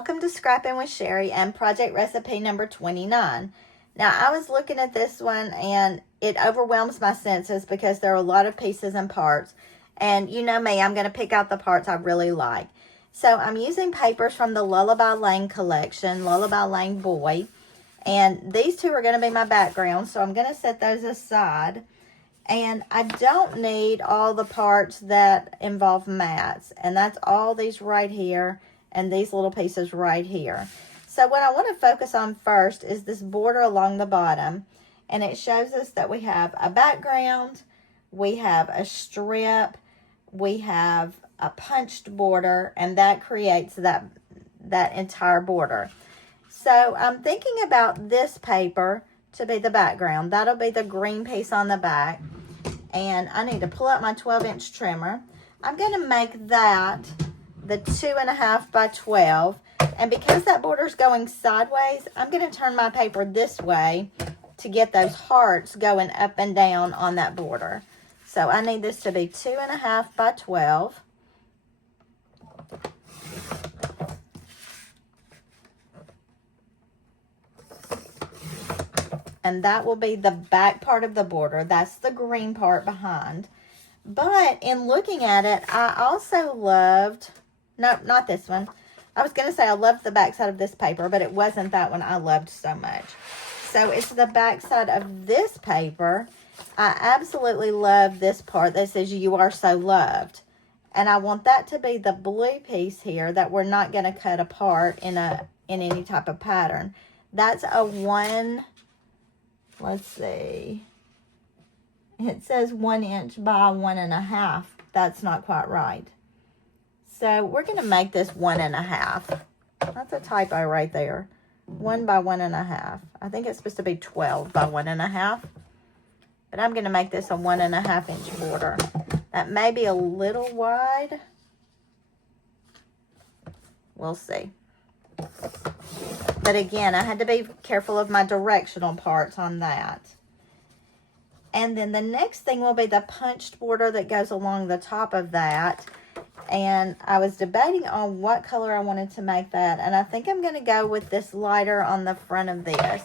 welcome to Scrappin with Sheri and project recipe number 29. Now, I was looking at this one and it overwhelms my senses because there are a lot of pieces and parts. And you know me, I'm going to pick out the parts I really like. So I'm using papers from the Lullaby Lane collection, Lullaby Lane Boy. And these two are going to be my background, so I'm going to set those aside. And I don't need all the parts that involve mats. And that's all these right here and these little pieces right here. So what I want to focus on first is this border along the bottom. And it shows us that we have a background, we have a strip, we have a punched border, and that creates that entire border. So I'm thinking about this paper to be the background. That'll be the green piece on the back. And I need to pull out my 12-inch trimmer. I'm going to make that the 2.5 by 12. And because that border is going sideways, I'm going to turn my paper this way to get those hearts going up and down on that border. So I need this to be 2.5 by 12. And that will be the back part of the border. That's the green part behind. But in looking at it, I also loved, no, not this one. I was going to say I loved the back side of this paper, but it wasn't that one I loved so much. So it's the back side of this paper. I absolutely love this part that says "You are so loved." And I want that to be the blue piece here that we're not going to cut apart in any type of pattern. That's a one... Let's see. It says 1 inch by 1.5. That's not quite right. So we're going to make this 1.5. That's a typo right there. 1 by 1.5. I think it's supposed to be 12 by 1.5. But I'm going to make this a 1.5 inch border. That may be a little wide. We'll see. But again, I had to be careful of my directional parts on that. And then the next thing will be the punched border that goes along the top of that. And I was debating on what color I wanted to make that. And I think I'm going to go with this lighter on the front of this.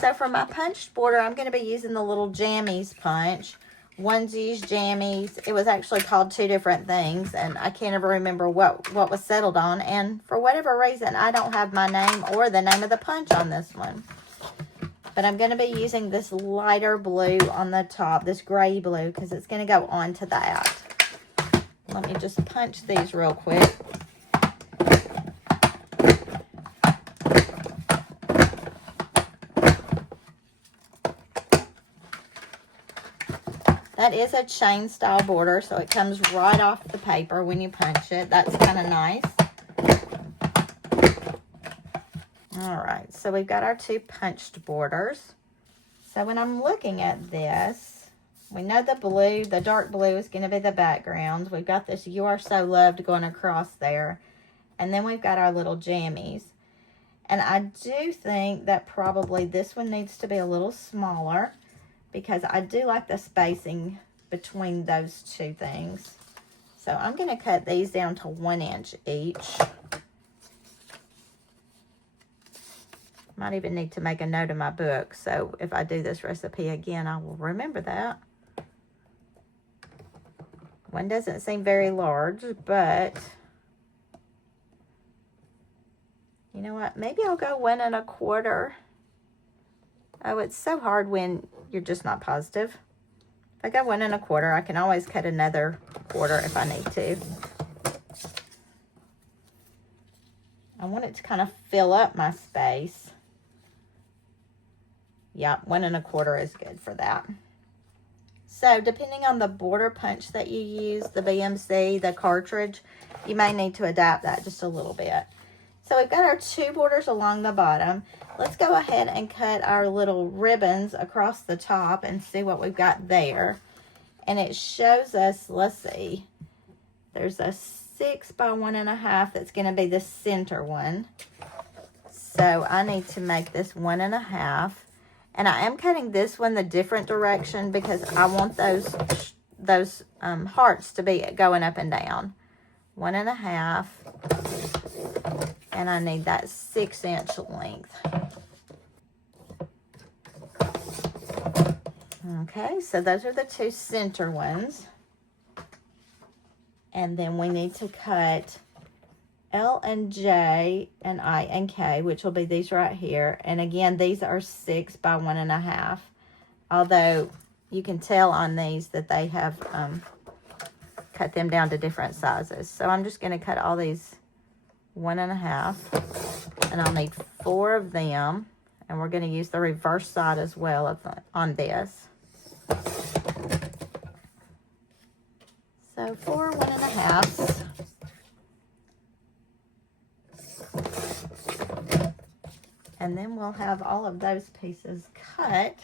So for my punched border, I'm going to be using the little jammies punch. Onesies, jammies. It was actually called two different things, and I can't ever remember what was settled on. And for whatever reason, I don't have my name or the name of the punch on this one. But I'm going to be using this lighter blue on the top, this gray blue, because it's going to go onto that. Let me just punch these real quick. That is a chain style border, so it comes right off the paper when you punch it. That's kind of nice. All right, so we've got our two punched borders. So when I'm looking at this, we know the blue, the dark blue is going to be the background. We've got this "You Are So Loved" going across there. And then we've got our little jammies. And I do think that probably this one needs to be a little smaller, because I do like the spacing between those two things. So I'm going to cut these down to 1 inch each. Might even need to make a note in my book, so if I do this recipe again, I will remember that. One doesn't seem very large, but you know what? Maybe I'll go 1 1/4. Oh, it's so hard when you're just not positive. If I go 1 1/4, I can always cut another quarter if I need to. I want it to kind of fill up my space. Yeah, 1 1/4 is good for that. So depending on the border punch that you use, the BMC, the cartridge, you may need to adapt that just a little bit. So we've got our two borders along the bottom. Let's go ahead and cut our little ribbons across the top and see what we've got there. And it shows us, let's see, there's a 6 by 1.5 that's going to be the center one. So I need to make this 1.5. And I am cutting this one the different direction because I want those hearts to be going up and down. 1.5. And I need that 6-inch length. Okay, so those are the 2 center ones. And then we need to cut L and J and I and K, which will be these right here. And again, these are 6 by 1.5. Although you can tell on these that they have cut them down to different sizes. So I'm just going to cut all these 1.5. And I'll need 4 of them. And we're going to use the reverse side as well on this. So 4 1.5s. And then we'll have all of those pieces cut.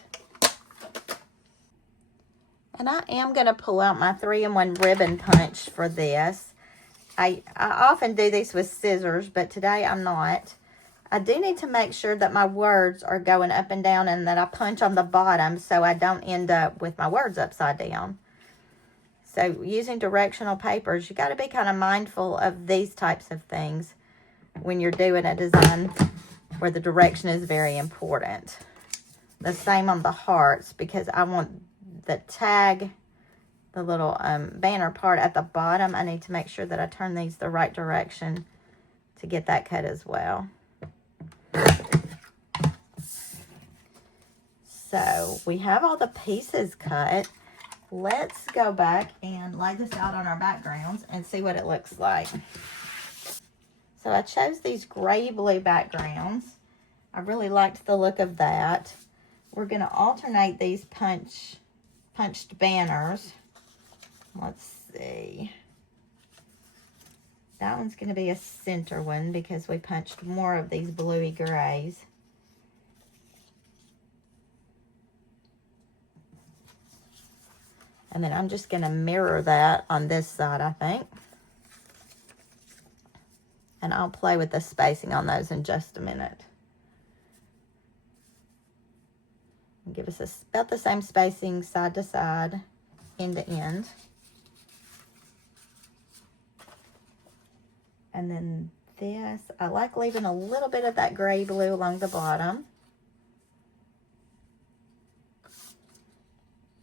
And I am going to pull out my 3-in-1 ribbon punch for this. I often do these with scissors, but today I'm not. I do need to make sure that my words are going up and down and that I punch on the bottom so I don't end up with my words upside down. So using directional papers, you got to be kind of mindful of these types of things when you're doing a design where the direction is very important. The same on the hearts, because I want the tag, the little banner part at the bottom. I need to make sure that I turn these the right direction to get that cut as well. So we have all the pieces cut. Let's go back and lay this out on our backgrounds and see what it looks like. So I chose these gray blue backgrounds. I really liked the look of that. We're going to alternate these punched banners. Let's see. That one's going to be a center one because we punched more of these bluey grays. And then I'm just going to mirror that on this side, I think. And I'll play with the spacing on those in just a minute. Give us about the same spacing side to side, end to end. And then this, I like leaving a little bit of that gray blue along the bottom.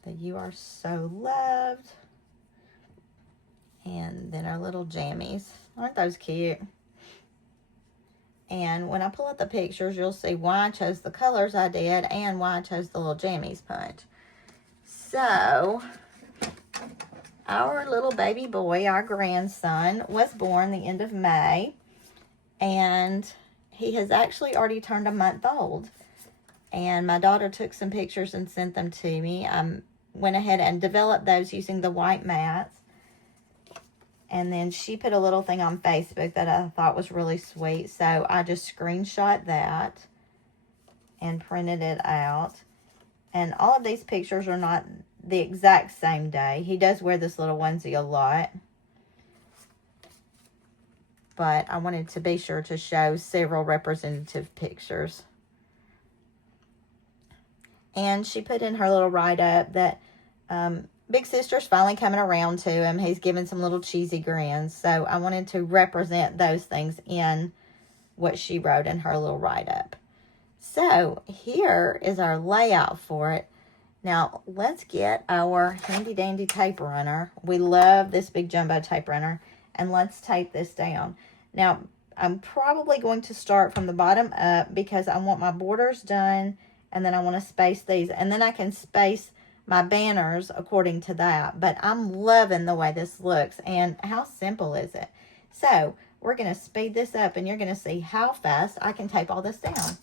The You Are So Loved. And then our little jammies. Aren't those cute? And when I pull out the pictures, you'll see why I chose the colors I did and why I chose the little jammies punch. So, our little baby boy, our grandson, was born the end of May. And he has actually already turned a month old. And my daughter took some pictures and sent them to me. I went ahead and developed those using the white mats. And then she put a little thing on Facebook that I thought was really sweet. So I just screenshot that and printed it out. And all of these pictures are not the exact same day. He does wear this little onesie a lot. But I wanted to be sure to show several representative pictures. And she put in her little write-up that Big Sister's finally coming around to him. He's giving some little cheesy grins. So I wanted to represent those things in what she wrote in her little write-up. So here is our layout for it. Now let's get our handy dandy tape runner. We love this big jumbo tape runner. And let's tape this down. Now I'm probably going to start from the bottom up because I want my borders done. And then I want to space these. And then I can space my banners according to that. But I'm loving the way this looks. And how simple is it? So we're going to speed this up. And you're going to see how fast I can tape all this down.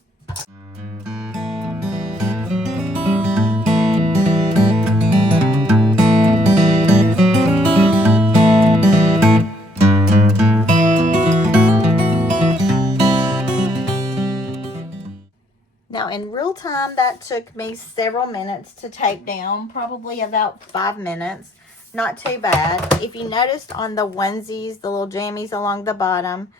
Now, in real time, that took me several minutes to tape down, probably about 5 minutes. Not too bad. If you noticed on the onesies, the little jammies along the bottom,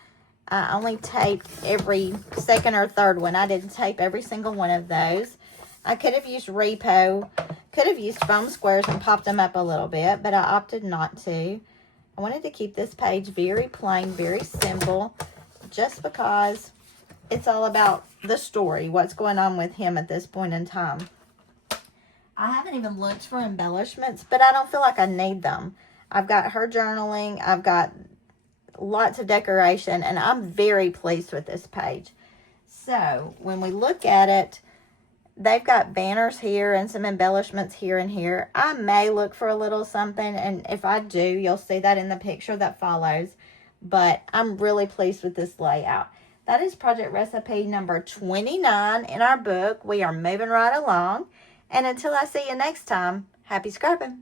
I only taped every second or third one. I didn't tape every single one of those. I could have used Repo, could have used foam squares and popped them up a little bit, but I opted not to. I wanted to keep this page very plain, very simple. just because it's all about the story, what's going on with him at this point in time. I haven't even looked for embellishments, but I don't feel like I need them. I've got her journaling. I've got lots of decoration, and I'm very pleased with this page. So when we look at it, they've got banners here and some embellishments here and here. I may look for a little something, and if I do, you'll see that in the picture that follows. But I'm really pleased with this layout. That is project recipe number 29 in our book. We are moving right along. And until I see you next time, happy scrapping.